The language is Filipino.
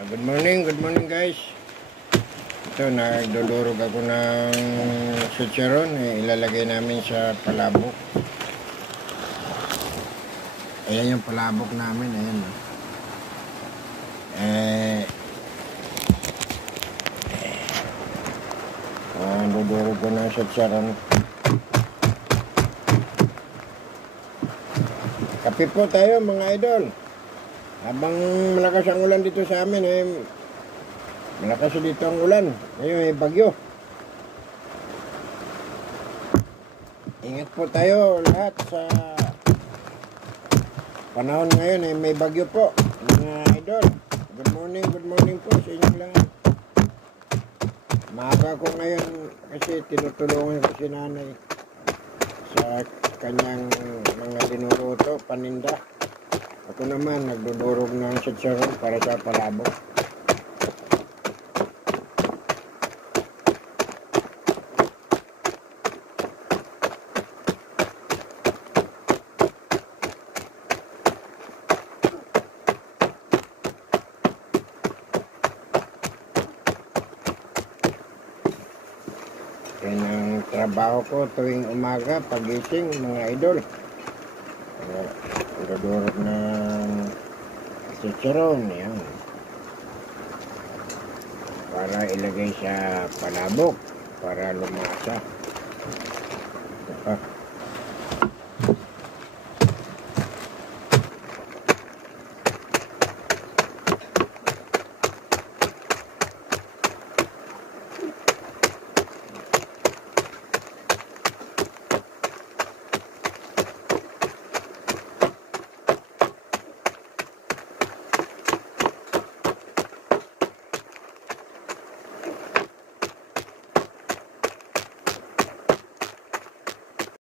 Good morning guys. Ito, nagdudurog ako ng chicharon. Ilalagay namin sa palabok. Ayan yung palabok namin. Ayan. Dudurog ko ng chicharon. Kape po tayo mga idol. Habang malakas ang ulan dito sa amin, malakas dito ang ulan. Ngayon may bagyo. Ingat po tayo lahat sa panahon ngayon, may bagyo po. Mga idol, good morning po sa inyo lahat. Maaga ko ngayon kasi tinutulungan ko si nanay sa kanyang mga linuluto, paninda. Ako naman nagdudurog ng chicharon para sa palabok. Yan ang trabaho ko tuwing umaga, pagising mga idol. Dudurog ng chicharon yan para ilagay sa palabok para lumasa.